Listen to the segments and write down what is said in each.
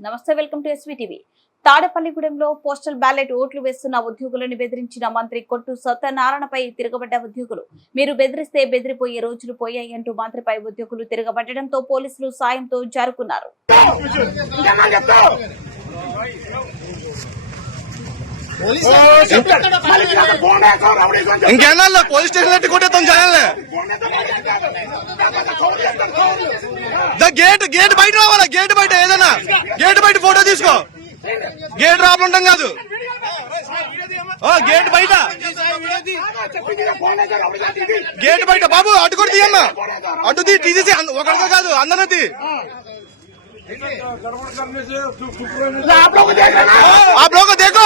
నమస్తే welcome to SV TV postal ballot ఓట్లు వేస్తున్న ఉద్యోగులను బెదిరించిన మంత్రి కొట్టు సత్యనారాయణపై తిరగబడ్డ ఉద్యోగులు. మీరు బెదిరిస్తే బెదిరిపోయే రోజులు పోయాయంటూ మంత్రిపై ఉద్యోగులు తిరగబడడంతో పోలీసులు సాయంతో జారుకున్నారు. పోలీస్ స్టేషన్ ఎట్టి కొట్టేస్తాం జనాల్ని దా గేట్ గేట్ బయట రావాలా గేట్ బయట ఏదైనా గేట్ బయట ఫోటో తీసుకో గేట్ రాపలు ఉంటాం కాదు ఆ, గేట్ బయట గేట్ బయట బాబు అటు కూడా తీయమ్మా అటు తీ తీసేసి ఒకరితో కాదు అందరూ తీ आप लोग देख रहे ना ఆ బ్లోక్ దేకో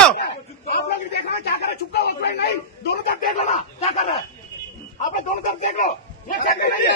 आप लोग देख रहे क्या कर रहे चुपका वक्त नहीं दोनों तरफ देख लो ना क्या कर रहे आप लोग दोनों तरफ देख लो ये check नहीं है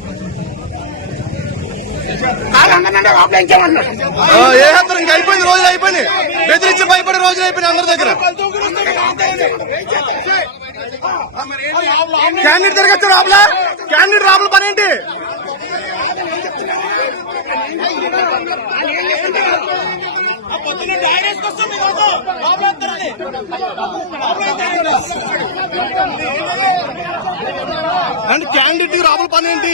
ఇంక అయిపోయింది రోజులు అయిపోయింది బెదిరించి భయపడే రోజులు అయిపోయినాయి అందరి దగ్గర. క్యాండిడేట్ తిరగచ్చు రాబులా క్యాండిడేట్ రాబుల పని ఏంటి? అంటే క్యాండిడేట్ రాబుల పని ఏంటి?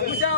కూర్చో